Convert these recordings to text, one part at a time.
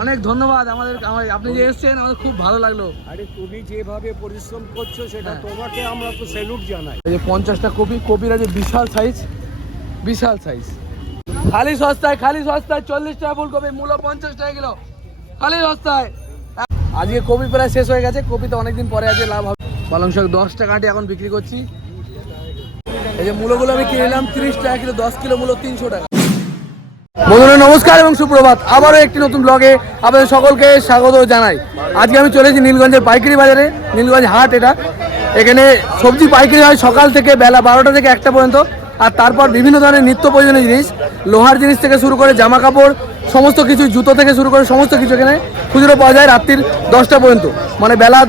অনেক ধন্যবাদ আমাদের আপনি যে এসেছেন আমাদের খুব ভালো লাগল। আরে তুমি যেভাবে পরিশ্রম করছ সেটা হ্যাঁ। তোমাকে আমরা তো স্যালুট জানাই। এই যে পঞ্চাশটা কপি কপির আছে বিশাল সাইজ বিশাল সাইজ খালি সস্তায় খালি সস্তায় চল্লিশ টাকা ফুলকপি মূল্য পঞ্চাশ টাকা কিলো। খালি সস্তায়। আজকে কপি প্রায় শেষ হয়ে গেছে কপি তো অনেকদিন পরে আছে লাভ হবে। পালং শাক দশ টাকা আটি এখন বিক্রি করছি। এই যে মূলগুলো আমি কিনে নিলাম তিরিশ টাকা কিলো দশ কিলো মূল্য তিনশো টাকা। বন্ধুরা, নমস্কার এবং সুপ্রভাত। আবারও একটি নতুন ব্লগে আপনাদের সকলকে স্বাগত জানাই। আজকে আমি চলেছি নীলগঞ্জের পাইকারি বাজারে, নীলগঞ্জ হাট এটা। এখানে সবজি পাইকারি হয় সকাল থেকে বেলা বারোটা থেকে একটা পর্যন্ত, আর তারপর বিভিন্ন ধরনের নিত্য প্রয়োজনীয় জিনিস, লোহার জিনিস থেকে শুরু করে জামা কাপড় সমস্ত কিছু, জুতো থেকে শুরু করে সমস্ত কিছু এখানে খুচরো পাওয়া যায় রাত্রির দশটা পর্যন্ত। মানে বেলা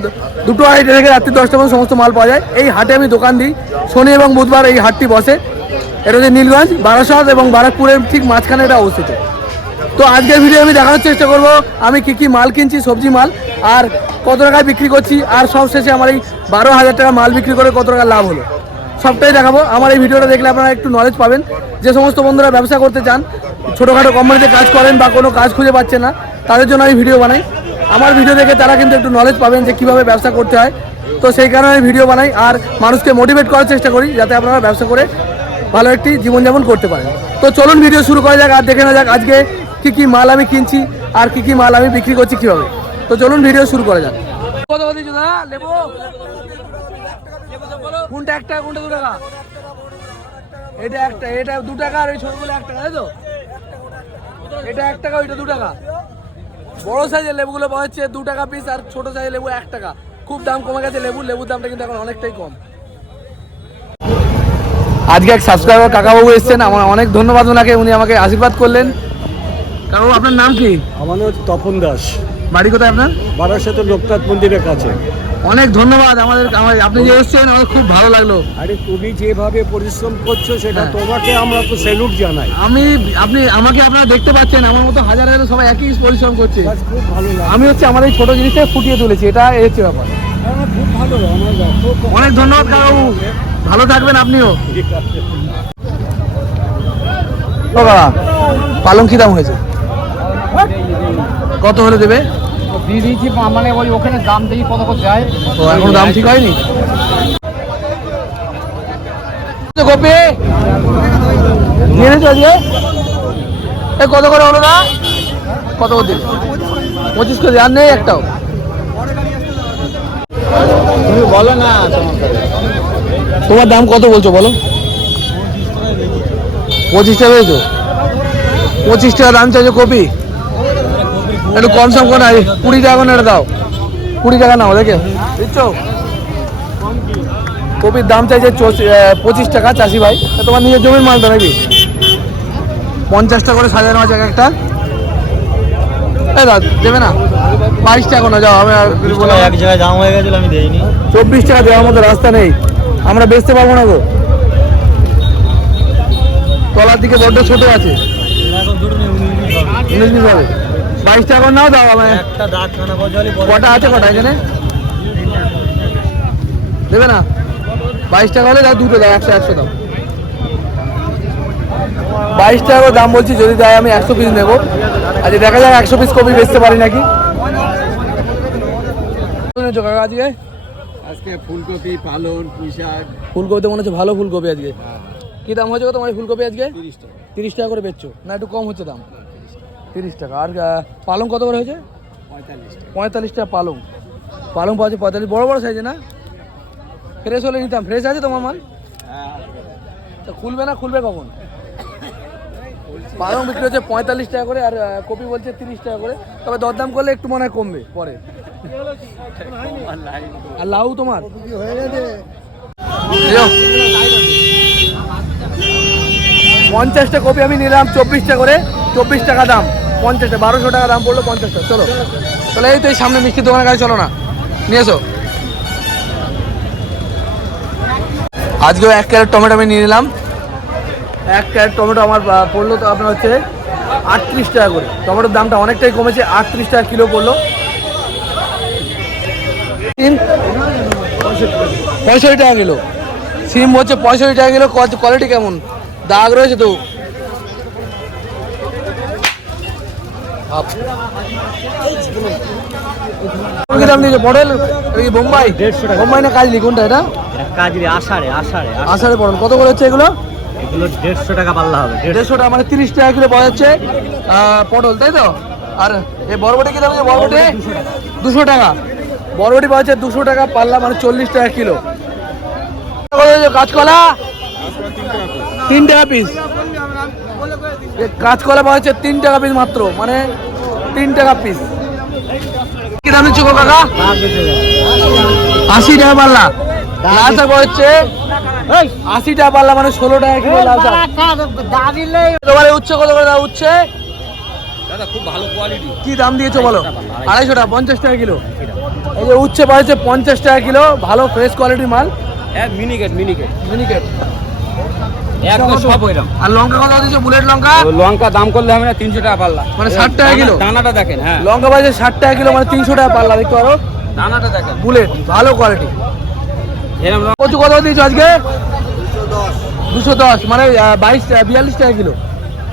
দুটো আড়াইটা থেকে রাত্রি দশটা পর্যন্ত সমস্ত মাল পাওয়া যায়। এই হাটে আমি দোকান দিই, শনি এবং বুধবার এই হাটটি বসে। এটা হচ্ছে নীলগঞ্জ, বারাসাত এবং বারাকপুরের ঠিক মাঝখানে এটা অবস্থিত। তো আজকের ভিডিও আমি দেখানোর চেষ্টা করব, আমি কি কি মাল কিনছি, সবজি মাল, আর কত টাকায় বিক্রি করছি, আর সব শেষে আমার এই বারো হাজার টাকা মাল বিক্রি করে কত টাকা লাভ হলো। সবটাই দেখাবো। আমার এই ভিডিওটা দেখলে আপনারা একটু নলেজ পাবেন। যে সমস্ত বন্ধুরা ব্যবসা করতে চান, ছোটোখাটো কোম্পানিতে কাজ করেন বা কোনো কাজ খুঁজে পাচ্ছে না, তাদের জন্য আমি ভিডিও বানাই। আমার ভিডিও দেখে তারা কিন্তু একটু নলেজ পাবেন যে কীভাবে ব্যবসা করতে হয়। তো সেই কারণে আমি ভিডিও বানাই, আর মানুষকে মোটিভেট করার চেষ্টা করি, যাতে আপনারা ব্যবসা করে ভালো একটি জীবনযাপন করতে পারেন। তো চলুন ভিডিও শুরু করা যাক, আর দেখে না যাক আজকে কি কি মাল আমি কিনছি আর কি কি মাল আমি বিক্রি করছি কীভাবে। তো চলুন ভিডিও শুরু করা যাক। কত লেবু। কোনটা কোনটা দু টাকা? এটা একটা, এটা দু টাকা আর ওই তাই তো? এটা ওইটা দু টাকা। বড় সাইজের লেবুগুলো পাওয়া যাচ্ছে দু টাকা পিস আর ছোট সাইজের লেবু এক টাকা। খুব দাম কমে গেছে লেবু, লেবুর দামটা কিন্তু এখন অনেকটাই কম। আজকে এক সাবস্ক্রাইবার কাকাবাবু এসেছেন আমার অনেক ধন্যবাদ ওনাকে উনি আমাকে আশীর্বাদ করলেন। কাকাবু আপনার নাম কি? আমার নাম হচ্ছে তপন দাস। বাড়ি কোথায় আপনার? বারাসাতে লোকনাথ মন্দিরের কাছে। অনেক ধন্যবাদ আমাদের আপনি যে এসেছেন আমাদের খুব ভালো লাগল। আরে তুমি যেভাবে পরিশ্রম করছ সেটা হ্যাঁ। তোমাকে আমরা তো স্যালুট জানাই। আমি আপনি আমাকে আপনারা দেখতে পাচ্ছেন আমার মতো হাজার হাজার সবাই একই পরিশ্রম করছে। খুব ভালো লাগে আমি হচ্ছে আমার এই ছোট জিনিসটা ফুটিয়ে তুলেছি এটা হচ্ছে ব্যাপার। খুব ভালো অনেক ধন্যবাদ কাকাবু ভালো থাকবেন আপনিও। বাবা পালং কি দাম হয়েছে? কত হলে দেবে? দিয়ে দিয়েছি মানে ওই ওখানে দাম দেখি কত কত যায়। তো এখনও দাম ঠিক হয়নি? কপি নিয়ে নিয়েছো আজকে? এ কত করে হলো না? কত করে দিলে? পঁচিশ করে আর নেই একটাও। তুমি বলো না তোমার দাম কত বলছো বলো? পঁচিশ টাকা হয়েছো। পঁচিশ টাকা দাম চাইছো কপি? একটু কম সম করে কুড়ি টাকা করে এটা দাও। কুড়ি টাকা নাও দেখে। দিচ্ছ কপির দাম চাইছে পঁচিশ টাকা চাষি ভাই। তোমার নিজের জমির মাল তো নাকি? পঞ্চাশ টাকা করে সাজানো আছে এক একটা। দাদা দেবে না। বাইশ টাকা না যাও আমি এক জায়গায় দাম হয়ে গেছিল আমি দেইনি। চব্বিশ টাকা দেওয়ার মতো রাস্তা নেই। আমরা বেচতে পারব না গো। তলার দিকে বড্ড ছোট আছে। উনিশ পিস হবে। বাইশ টাকা নাও দাও আমি একটা দাগ খানা বজালি কটা আছে কটা এখানে? দেবে না? বাইশ টাকা হলে দাও দুটো দাও, একশো একশো দাও। বাইশ টাকা দাম বলছি, যদি দেয় আমি একশো পিস নেব। আচ্ছা দেখা যাক একশো পিস কপি বেচতে পারি নাকি। আজকে? আজকে ফুলকপি পালন পুঁইশাক। ফুলকপিতে মনে হচ্ছে ভালো ফুলকপি আজকে। কি দাম হয়েছে গো তোমার ফুলকপি আজকে? তিরিশ টাকা। তিরিশ টাকা করে বেচছো। না একটু কম হচ্ছে দাম। তিরিশ টাকা। আর পালং কত করে হয়েছে? পঁয়তাল্লিশ টাকা। পঁয়তাল্লিশ টাকা পালং। পালং পাওয়া পঁয়তাল্লিশ। বড় বড় সাইজে না? ফ্রেশ হলে নিতাম। ফ্রেশ আছে তোমার মাল? তা খুলবে না খুলবে কখন? পালং বিক্রি হচ্ছে পঁয়তাল্লিশ টাকা করে আর কপি বলছে তিরিশ টাকা করে। তবে দরদাম করলে একটু মনে হয় কমবে পরে। আর লাউ তোমার পঞ্চাশটা কপি আমি নিলাম চব্বিশটা করে। চব্বিশ টাকা দাম। পঞ্চাশটা বারোশো টাকা দাম পড়ল পঞ্চাশটা। চলো। তাহলে এই তো এই সামনে মিষ্টি দোকানের কাছে চলো না। নিয়ে এসো আজকেও এক ক্যারেট টমেটো আমি নিয়ে নিলাম। এক ক্যারেট টমেটো আমার পড়ল তো আপনার হচ্ছে আটত্রিশ টাকা করে। টমেটোর দামটা অনেকটাই কমেছে আটত্রিশ টাকা কিলো পড়ল। সিম? পঁয়ষট্টি টাকা কিলো। সিম হচ্ছে পঁয়ষট্টি টাকা কিলো কোয়ালিটি কেমন? দাগ রয়েছে তো। কি দাম দিয়েছে? পটল বোম্বাই? দেড়শো টাকা। বোম্বাই না কাজলি? কোনটা এটা? আষাঢ়ে আষাঢ়ে আষাঢ়ে। পটল কত করে হচ্ছে এগুলো? এগুলো দেড়শো টাকা পাল্লা হবে দেড়শো টাকা মানে তিরিশ টাকা কিলো পাওয়া যাচ্ছে। পটল তাই তো? আর এই বরবটি কি দাম বরবটি? দুশো টাকা। বরবটি পাওয়া যাচ্ছে দুশো টাকা পাল্লা মানে চল্লিশ টাকা কিলো। কাঁচকলা? তিন টাকা পিস কাঁচকলা পাওয়া যাচ্ছে তিন টাকা পিস মাত্র মানে তিন টাকা পিস কি দাম দিচ্ছ কাকা? আশি টাকা পাল্লা। লাল শাক হচ্ছে আশি টাকা পাল্লা মানে ষোলো টাকা কিলো লাল শাক। তোমার উচ্ছে কত করে উচ্ছে খুব ভালো কোয়ালিটি কি দাম দিয়েছ বলো? আড়াইশো টাকা পঞ্চাশ টাকা কিলো। এই যে উচ্ছে পাচ্ছে পঞ্চাশ টাকা কিলো ভালো ফ্রেশ কোয়ালিটির মাল। মিনিকেট মিনিকেট। মিনিকেট। আর লঙ্কা কত বুলেট লঙ্কা? লঙ্কা দাম করলে হবে না তিনশো টাকা পাল্লা। মানে 60 টাকা কিলো? দানাটা দেখেন হ্যাঁ। লঙ্কা ষাট টাকা কিলো মানে তিনশো টাকা পাল্লা দেখতে পারো? দানাটা দেখেন। বুলেট ভালো কোয়ালিটি এরকম কচু কত দিয়েছ আজকে? দুশো দশ। মানে বাইশ টাকা বিয়াল্লিশ টাকা কিলো।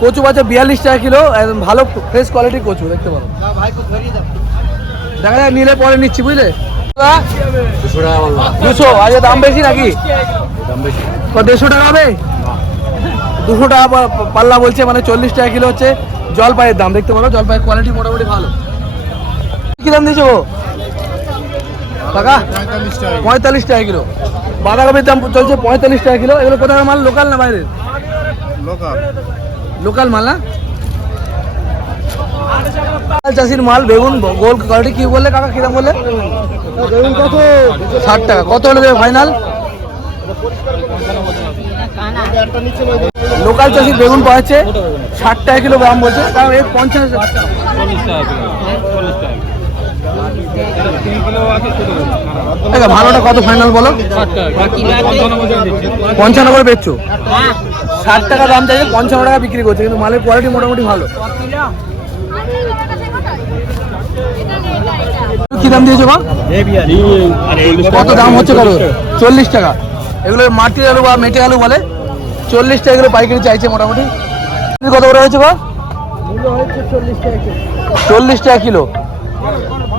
কচু পাচ্ছে বিয়াল্লিশ টাকা কিলো ভালো ফ্রেশ কোয়ালিটির কচু দেখতে পারো। দেখা যায় নিলে পরে নিচ্ছি বুঝলে? দুশো আজকে দাম বেশি নাকি? দেড়শো টাকা হবে? দুশো টাকা পাল্লা বলছে মানে চল্লিশ টাকা কিলো হচ্ছে। জলপাইয়ের দাম দেখতে পারো জলপাইয়ের কোয়ালিটি মোটামুটি ভালো। কি দাম দিয়েছ? টাকা পঁয়তাল্লিশ টাকা কিলো। বাঁধাকপির দাম চলছে পঁয়তাল্লিশ টাকা কিলো। এগুলো কোথাকার মাল? লোকাল না বাইরের? লোকাল। লোকাল মাল না? চাষির মাল, বেগুন, গোল কোয়ালিটি কি বললে কাকা? কি দাম বললে? বেগুন কত ষাট টাকা। কত হলে দেবে ফাইনাল লোকাল চাষির বেগুন পাওয়া যাচ্ছে ষাট টাকা কিলো দাম বলছে। কারণ এর পঞ্চাশ ভালোটা কত ফাইনাল বলো? পঞ্চান্ন করে বেচছো। ষাট টাকা দাম চাইছে, পঞ্চান্ন টাকা বিক্রি করছে, কিন্তু মালের কোয়ালিটি মোটামুটি ভালো। কি দাম দিয়েছ কত দাম হচ্ছে কত চল্লিশ টাকা। এগুলো মাটির আলু বা মেটে আলু বলে। চল্লিশ টাকা এগুলো পাইকারি চাইছে মোটামুটি। কত করে হয়েছে বা চল্লিশ টাকা কিলো।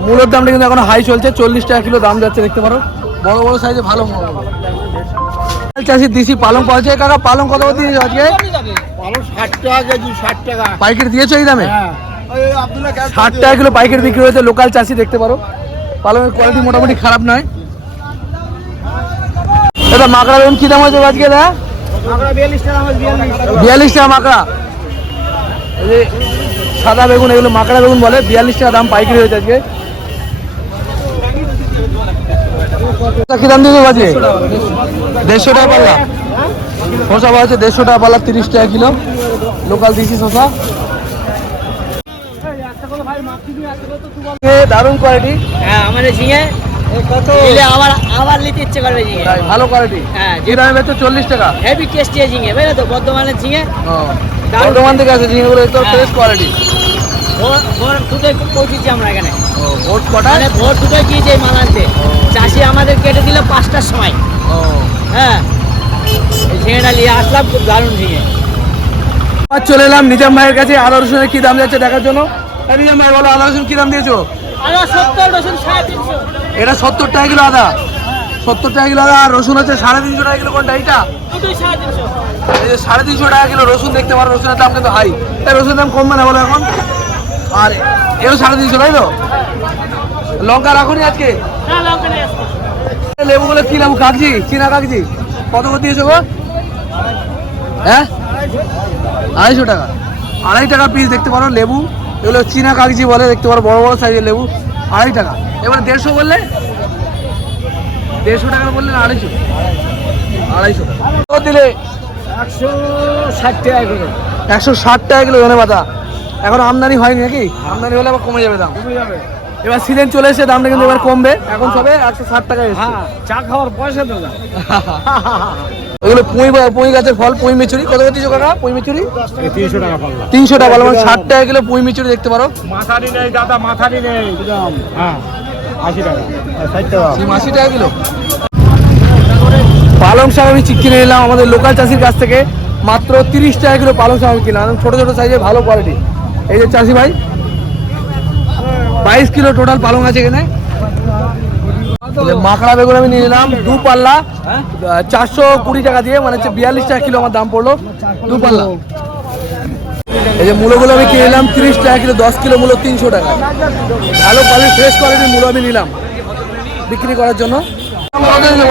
মূলের দামটা কিন্তু এখন হাই চলছে। চল্লিশ টাকা কিলো দাম যাচ্ছে দেখতে পারো। বড় বড় সাইজে ভালো মূল। চাষি দিশি পালং পাওয়া যায়। কাকা পালং কত করে দিয়েছ আজকে? ষাট টাকা কেজি ষাট টাকা। পাইকারি দিয়েছ এই দামে? হ্যাঁ। ষাট টাকা কিলো পাইকারি বিক্রি হয়েছে লোকাল চাষি দেখতে পারো। পালংয়ের কোয়ালিটি মোটামুটি খারাপ নয়। এটা মাকড়া বেগুন কি দাম হয়েছে আজকে দা? বিয়াল্লিশ টাকা মাকড়া। এই যে সাদা বেগুন এগুলো মাকড়া বেগুন বলে বিয়াল্লিশ টাকা দাম পাইকারি হয়েছে আজকে। কি দাম দিয়েছ আজকে? দেড়শো টাকা পাল্লা। পাওয়া যাচ্ছে দেড়শো টাকা পাল্লা তিরিশ টাকা কিলো। লোকাল দিয়েছি শশা। এ, দারুণ কোয়ালিটি হ্যাঁ আমাদের ঝিঙে কত? আবার আবার নিতে ইচ্ছে করবে ঝিঙে। ভালো কোয়ালিটি হ্যাঁ যে দামে বেচছো? চল্লিশ টাকা। হেভি টেস্টি ঝিঙে বুঝলে তো? বর্ধমানের ঝিঙে। বর্ধমান থেকে আছে একটু হ্যাঁ। কোয়ালিটি ভোর ভোর দুটোই পৌঁছেছি আমরা এখানে। ভোট কটা মানে ভোর দুটোই গিয়েছে মাল আনতে চাষি আমাদের কেটে দিল পাঁচটার সময়। হ্যাঁ। ঝিঙেটা নিয়ে আসলাম খুব দারুণ ঝিঙে। চলে এলাম নিজাম ভাইয়ের কাছে। আদা রসুনের কি দাম যাচ্ছে দেখার জন্য? এই ভাই বলো আদা রসুন কি দাম দিয়েছ এটা সত্তর টাকা কিলো আদা। সত্তর টাকা কিলো আদা আর রসুন হচ্ছে সাড়ে তিনশো টাকা কিলো কোনটা এইটা? এই যে সাড়ে তিনশো টাকা কিলো রসুন দেখতে পারো রসুনের দাম কিন্তু হাই এই রসুনের দাম কমবে না বলো এখন? আর এও সাড়ে তিনশো তাই তো? লঙ্কা রাখুনি আজকে। লেবুগুলো কি লেবু কাগজি চীনা কাগজি কত করে দিয়েছ গো? হ্যাঁ? আড়াইশো টাকা। আড়াই টাকা পিস দেখতে পারো লেবু। এগুলো চীনা কাগজি বলে দেখতে পারো বড় বড় সাইজের লেবু আড়াই টাকা। এবার দেড়শো বললে? দেড়শো টাকা বললে আড়াইশো। আড়াইশো। দিলে? একশো ষাট টাকা কিলো একশো ষাট টাকা কিলো ধনে পাতা। এখন আমদানি হয়নি নাকি? আমদানি হলে আবার কমে যাবে দাম। কমে যাবে। এবার সিজন চলে এসে দামটা কিন্তু এবার কমবে। এখন সবে একশো ষাট টাকা এসছে। হ্যাঁ চা খাওয়ার পয়সা তো না পুঁই পুঁই গাছের ফল পুঁই মিচুরি। কত পুঁই মিচুরি? তিনশো টাকা তিনশো টাকা মানে ষাট টাকা কিলো পুঁই মিচুরি দেখতে পারো। মাথারি নেই দাদা মাথারি নেই। হ্যাঁ আশি টাকা। ষাট টাকা। আশি টাকা কিলো। পালং শাক আমি চিক কিনে নিলাম আমাদের লোকাল চাষির কাছ থেকে। মাত্র তিরিশ টাকা কিলো পালং শাক আমি কিনলাম। ছোটো ছোটো সাইজের ভালো কোয়ালিটি এই যে চাষি ভাই বাইশ কিলো টোটাল পালং আছে এখানে। মাকড়া বেগুন আমি নিয়ে নিলাম দু পাল্লা চারশো কুড়ি টাকা দিয়ে মানে হচ্ছে বিয়াল্লিশ টাকা কিলো আমার দাম পড়ল দু পাল্লা। এই যে মূলগুলো আমি কিনে নিলাম তিরিশ টাকা কিলো দশ কিলো মূলো তিনশো টাকা। ভালো কোয়ালিটি ফ্রেশ কোয়ালিটির মূলো আমি নিলাম বিক্রি করার জন্য।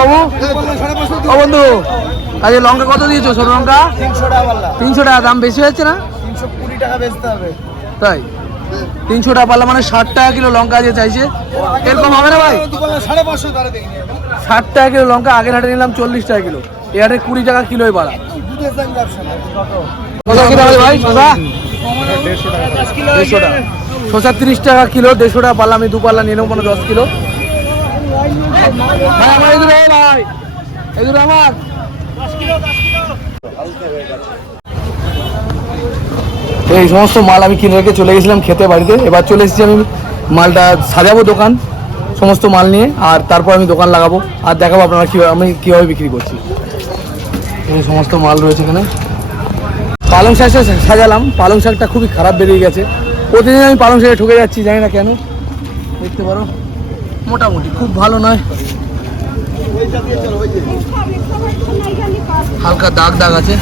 বাবু ও বন্ধু আজ লঙ্কা কত দিয়েছ ছোট লঙ্কা? তিনশো টাকা দাম বেশি হচ্ছে না? তাই? তিনশো টাকা পারলে মানে ষাট টাকা কিলো লঙ্কা যে চাইছে, এরকম হবে না ভাই? ষাট টাকা কিলো লঙ্কা, আগের হাটে নিলাম চল্লিশ টাকা কিলো। এ হাটে কুড়ি টাকা কিলোই বাড়া। ভাই দেড়শো টাকা। শসা তিরিশ টাকা কিলো, দেড়শো টাকা পারলাম আমি দু পাল্লা নিয়ে নেব মানে দশ কিলো। ভাই আমার। আমার এই সমস্ত মাল আমি কিনে রেখে চলে গেছিলাম খেতে বাড়িতে। এবার চলে এসেছি আমি মালটা সাজাবো দোকান, সমস্ত মাল নিয়ে, আর তারপর আমি দোকান লাগাবো। আর দেখাবো আপনারা কীভাবে, আমি কীভাবে বিক্রি করছি। এই সমস্ত মাল রয়েছে এখানে। পালং শাক সাজালাম। পালং শাকটা খুবই খারাপ বেরিয়ে গেছে। প্রতিদিন আমি পালং শাকে ঠকে যাচ্ছি, জানি না কেন। দেখতে পারো। মোটামুটি, খুব ভালো নয়। হালকা দাগ দাগ আছে।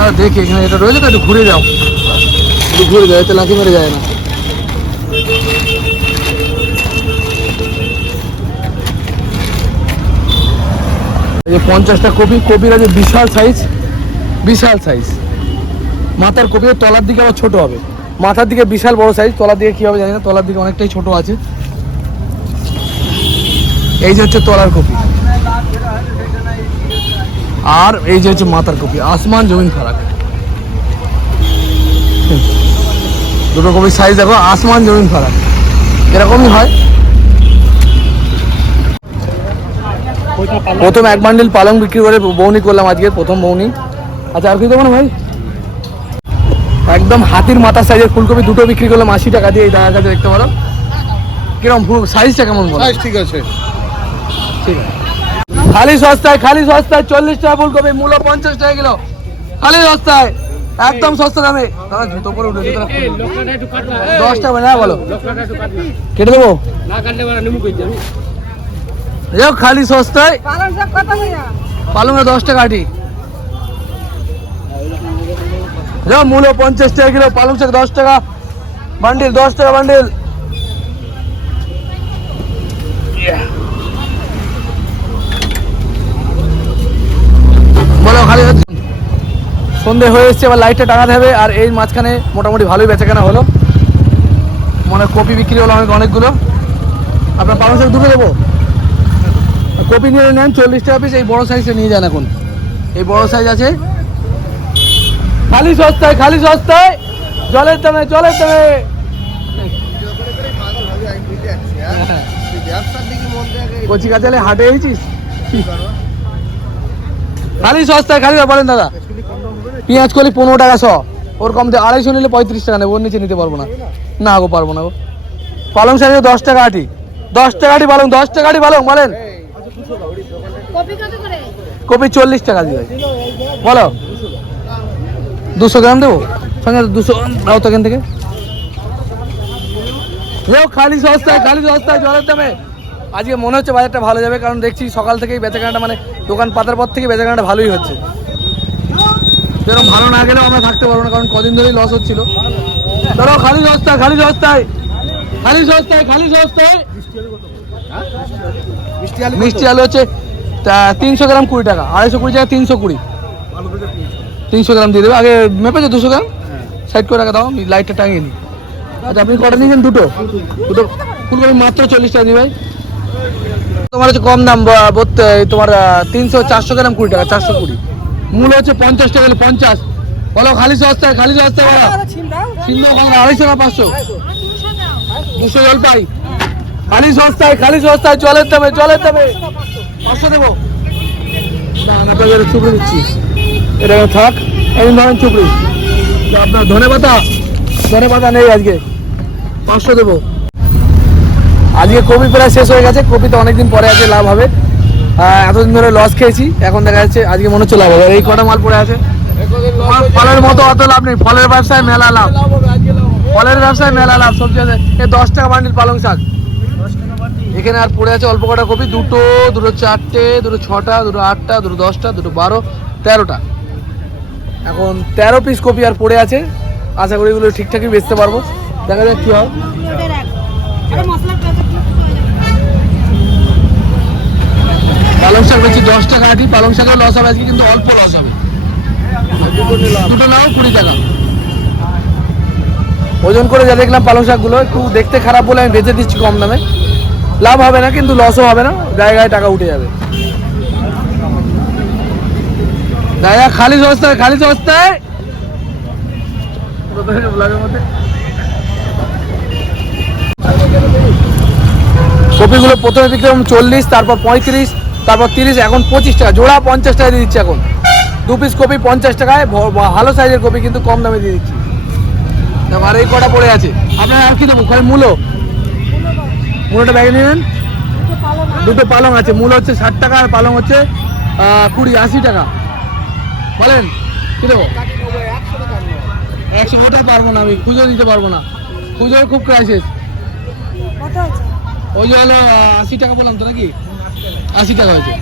না দেখি এখানে এটা রয়েছে তো একটু ঘুরে যাও। একটু ঘুরে যাও এতে লাঠি মেরে যায় না। এই যে পঞ্চাশটা কপি কপির আছে বিশাল সাইজ বিশাল সাইজ মাথার কপি তলার দিকে আবার ছোট হবে। মাথার দিকে বিশাল বড় সাইজ তলার দিকে কী হবে জানি না তলার দিকে অনেকটাই ছোট আছে। এই যে হচ্ছে তলার কপি। আর এই যে হচ্ছে মাথার কপি আসমান জমিন ফারাক। দুটো কপির সাইজ দেখো আসমান জমিন ফারাক। এরকমই হয়। প্রথম এক বান্ডিল পালং বিক্রি করে বৌনি করলাম আজকে প্রথম বৌনি। আচ্ছা আর কি দেবো না ভাই? একদম হাতির মাথার সাইজের ফুলকপি দুটো বিক্রি করলাম আশি টাকা দিয়ে এই দাদার কাছে দেখতে পারো। কীরকম সাইজটা কেমন বলো? ঠিক আছে। ঠিক আছে। খালি সস্তায় খালি সস্তায় চল্লিশ টাকা ফুলকপি, মূল্য পঞ্চাশ টাকা কিলো। খালি সস্তায়, একদম সস্তা দামে। দাদা, জুতো করে উঠে দশ টাকা বলো। কেটে দেবো? যাও খালি সস্তায়। পালংয়ে দশ টাকা আটি যাও মূল্য পঞ্চাশ টাকা কিলো, পালং শাক দশ টাকা, বান্ডিল দশ টাকা বান্ডিল। বলো খালি সন্ধে হয়ে এসছে এবার লাইটটা টাঙাতে হবে আর এই মাঝখানে মোটামুটি ভালোই বেচাকেনা হলো। মানে কপি বিক্রি হলো অনেক অনেকগুলো। আপনার পালং শাক দুটো দেবো? কপি নিয়ে নেন চল্লিশ টাকা পিস এই বড় সাইজটা নিয়ে যান এখন। এই বড় সাইজ আছে। খালি সস্তায় খালি সস্তায়। জলের দামে জলের দামে। কচি কাচালে হাটে হয়েছিস খালি সস্তায় খালি বলেন দাদা। পেঁয়াজ কলি পনেরো টাকা শ। ওর কম দিয়ে আড়াইশো নিলে পঁয়ত্রিশ টাকা নেব ওর নিচে নিতে পারব না। না গো পারব না গো। পালং শাক দশ টাকা আটি। দশ টাকা আটি পালং দশ টাকা আটি পালং বলেন। কপি চল্লিশ টাকা দিয়ে। বলো। দুশো গ্রাম দেবো? সঙ্গে দুশো দাও তো এখান থেকে। খালি সস্তায় খালি সস্তায় জলের দামে। আজকে মনে হচ্ছে বাজারটা ভালো যাবে, কারণ দেখছি সকাল থেকেই বেচাকেনাটা মানে দোকান পাতার পর থেকে বেচাকেনাটা ভালোই হচ্ছে। সেরকম ভালো না গেলেও আমরা থাকতে পারব না, কারণ কদিন ধরেই লস হচ্ছিল। ধরো, খালি সস্তায় খালি সস্তায় খালি সস্তায় খালি সস্তায়। মিষ্টি আলু হচ্ছে তিনশো গ্রাম কুড়ি টাকা, আড়াইশো কুড়ি টাকা, তিনশো কুড়ি। তিনশো গ্রাম দিয়ে দেবে, আগে মেপেছে দুশো গ্রাম? সাইড করে টাকা দাও লাইটটা টাঙিয়ে নিই। আচ্ছা আপনি কটা নিয়েছেন? দুটো। দুটো। ফুলকপি মাত্র চল্লিশ টাকা দিই ভাই। তোমার হচ্ছে কম দাম তোমার তিনশো, চারশো গ্রাম কুড়ি টাকা, চারশো কুড়ি। মূল হচ্ছে পঞ্চাশ টাকা, পঞ্চাশ। বলো, খালি সস্তায় খালি সস্তায় বলো। আড়াইশো না পাঁচশো? দুশো জল পাই খালি সস্তায় খালি সস্তায়, জলের দামে জলের দামে। পাঁচশো দেবো। না না দিচ্ছি। এটা থাক? এই ধরেন চুপড়ি। আপনার ধনে পাতা ধনে পাতা নেই আজকে। পাঁচশো দেবো। আজকে কপি প্রায় শেষ হয়ে গেছে কপিতে অনেকদিন পরে আজকে লাভ হবে। এতদিন ধরে লস খেয়েছি, এখন দেখা যাচ্ছে আজকে মনে হচ্ছে লাভ হবে। এই কটা মাল পড়ে আছে। ফলের মতো অত লাভ নেই, ফলের ব্যবসায় মেলা লাভ। ফলের ব্যবসায় মেলা লাভ, সবজি আছে। এই দশ টাকা বান্ডিল পালং শাক। এখানে আর পড়ে আছে অল্প কটা কপি, দুটো দুটো চারটে, দুটো ছটা, দুটো আটটা, দুটো দশটা, দুটো বারো, তেরোটা। এখন তেরো পিস কপি আর পড়ে আছে। আশা করি এগুলো ঠিকঠাকই বেচতে পারব। দেখা যাক কী হয়। পালং শাক বেশি দশ টাকা আটি পালং শাকের লস হবে আজকে কিন্তু অল্প লস হবে। দুটো নাও কুড়ি টাকা। ওজন করে যা দেখলাম পালং শাকগুলো একটু দেখতে খারাপ বলে আমি বেঁচে দিচ্ছি কম দামে। লাভ হবে না কিন্তু লসও হবে না গায়ে গায়ে টাকা উঠে যাবে। গায়া খালি সস্তায় খালি সস্তায়। কপিগুলো প্রথমে করলাম চল্লিশ তারপর পঁয়ত্রিশ তারপর তিরিশ এখন পঁচিশ টাকা জোড়া পঞ্চাশ টাকা দিয়ে দিচ্ছি এখন। দু পিস কপি পঞ্চাশ টাকায় ভালো সাইজের কপি কিন্তু কম দামে দিয়ে দিচ্ছি। আর এই কটা পড়ে আছে। আপনার আর কি দেবো? খালি মূলো? মূলোটা ব্যাগে নিয়ে নেন। দুটো পালং আছে। মূল হচ্ছে ষাট টাকা আর পালং হচ্ছে কুড়ি আশি টাকা। বলেন কি দেবো? একশো ওটা পারব না আমি খুঁজে দিতে পারব না। খুঁজোর খুব ক্রাইসিস ওই যে হলো আশি টাকা বললাম তো নাকি? আশি টাকা হয়েছে।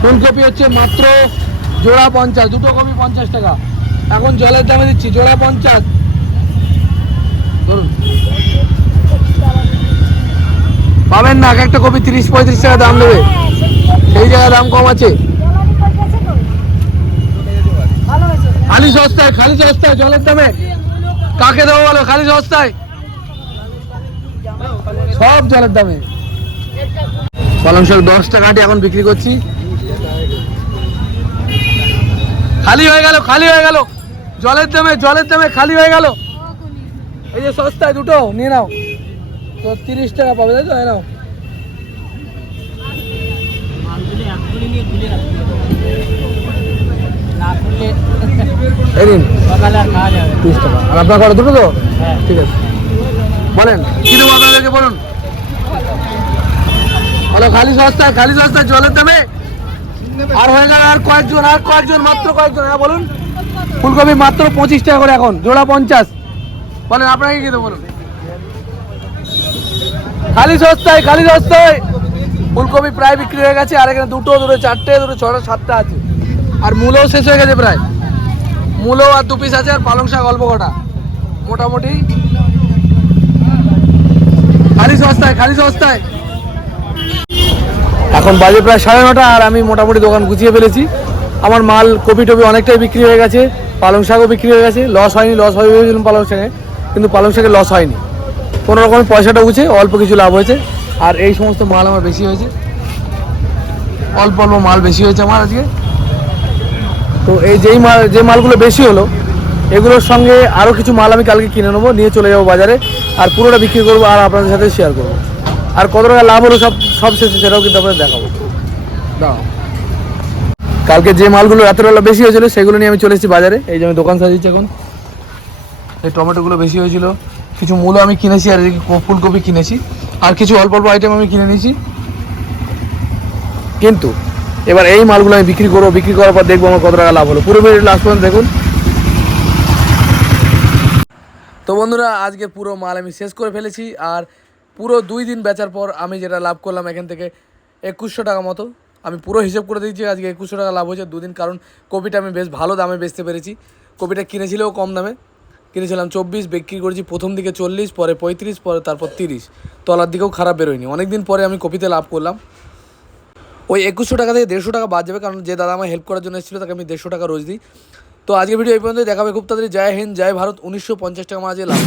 ফুলকপি হচ্ছে মাত্র জোড়া পঞ্চাশ, দুটো কপি পঞ্চাশ টাকা। এখন জলের দামে দিচ্ছি, জোড়া পঞ্চাশ। ধরুন। পাবেন না, এক একটা কপি তিরিশ, পঁয়ত্রিশ টাকা দাম নেবে সেই জায়গায় দাম কম আছে। খালি সস্তায় খালি সস্তায়, জলের দামে। কাকে দেবো বলো, খালি সস্তায়? সব জলের দামে। পালং শাক দশ টাকাটি এখন বিক্রি করছি। খালি হয়ে গেল খালি হয়ে গেল। জলের দামে জলের দামে খালি হয়ে গেল। এই যে সস্তায় দুটো নিয়ে নাও। তো তিরিশ টাকা পাবে তাই তো? নাও। আর আপনার ঘরে দুটো তো? ঠিক আছে। বলেন কি দেবো আপনাদেরকে বলুন? হলো খালি সস্তায় খালি সস্তায় জলের দামে আর হয়ে গেল আর কয়েকজন আর কয়েকজন, মাত্র কয়েকজন। হ্যাঁ বলুন। ফুলকপি মাত্র পঁচিশ টাকা করে এখন, জোড়া পঞ্চাশ। বলেন, আপনাকে দেবো বলুন? খালি সস্তায় খালি সস্তায়। ফুলকপি প্রায় বিক্রি হয়ে গেছে, আর এখানে দুটো দুটো, চারটে, দুটো, ছটা, সাতটা আছে। আর মূলও শেষ হয়ে গেছে প্রায়। মূলো আর দু পিস আছে, আর পালং শাক অল্প কটা। মোটামুটি। খালি সস্তায় খালি সস্তায়। এখন বাজে প্রায় সাড়ে নটা আর আমি মোটামুটি দোকান গুছিয়ে ফেলেছি। আমার মাল কপি টপি অনেকটাই বিক্রি হয়ে গেছে, পালং শাকও বিক্রি হয়ে গেছে লস হয়নি লস হয়ে ভেবেছিলাম পালং শাকে, কিন্তু পালং শাকে লস হয়নি। কোনো রকমের পয়সাটা উঠে অল্প কিছু লাভ হয়েছে, আর এই সমস্ত মাল আমার বেশি হয়েছে। অল্প অল্প মাল বেশি হয়েছে আমার আজকে। তো এই যেই মাল, যে মালগুলো বেশি হলো, এগুলোর সঙ্গে আরও কিছু মাল আমি কালকে কিনে নেব, নিয়ে চলে যাব বাজারে, আর পুরোটা বিক্রি করব আর আপনাদের সাথে শেয়ার করব। আর কত টাকা লাভ হলো সব সব শেষে সেটাও কিন্তু আপনাদের দেখাবো। কালকে যে মালগুলো রাতেরবেলা বেশি হয়েছিল, সেগুলো নিয়ে আমি চলে এসেছি বাজারে। এই যে আমি দোকান সাজিয়েছি এখন। এই টমেটোগুলো বেশি হয়েছিল। কিছু মূলো আমি কিনেছি আর ফুলকপি কিনেছি। আর কিছু অল্প অল্প আইটেম আমি কিনে নিয়েছি। কিন্তু এবার এই মালগুলো আমি বিক্রি করব, বিক্রি করার পর দেখব আমার কত টাকা লাভ হলো। পুরো ভিডিও লাস্ট পর্যন্ত দেখুন। তো বন্ধুরা, আজকে পুরো মাল আমি শেষ করে ফেলেছি। আর পুরো দুই দিন বেচার পর আমি যেটা লাভ করলাম এখান থেকে একুশশো টাকা মতো। আমি পুরো হিসেব করে দিয়েছি, আজকে একুশশো টাকা লাভ হয়েছে দুদিন। কারণ কপিটা আমি বেশ ভালো দামে বেচতে পেরেছি। কপিটা কিনেছিলেও কম দামে। কিনেছিলাম চব্বিশ, বিক্রি করেছি প্রথম দিকে চল্লিশ, পরে পঁয়ত্রিশ, পরে তারপর তিরিশ। তলার দিকেও খারাপ বেরোয়নি। অনেক দিন পরে আমি কপিতে লাভ করলাম। ওই একুশশো টাকা থেকে দেড়শো টাকা বাদ যাবে, কারণ যে দাদা আমার হেল্প করার জন্য এসেছিল, তাকে আমি দেড়শো টাকা রোজ দিই। তো আজকে ভিডিও এই পর্যন্ত দেখাবে খুব তাড়াতাড়ি। জয় হিন্দ, জয় ভারত, উনিশশো পঞ্চাশ টাকা মাঝে লাভ।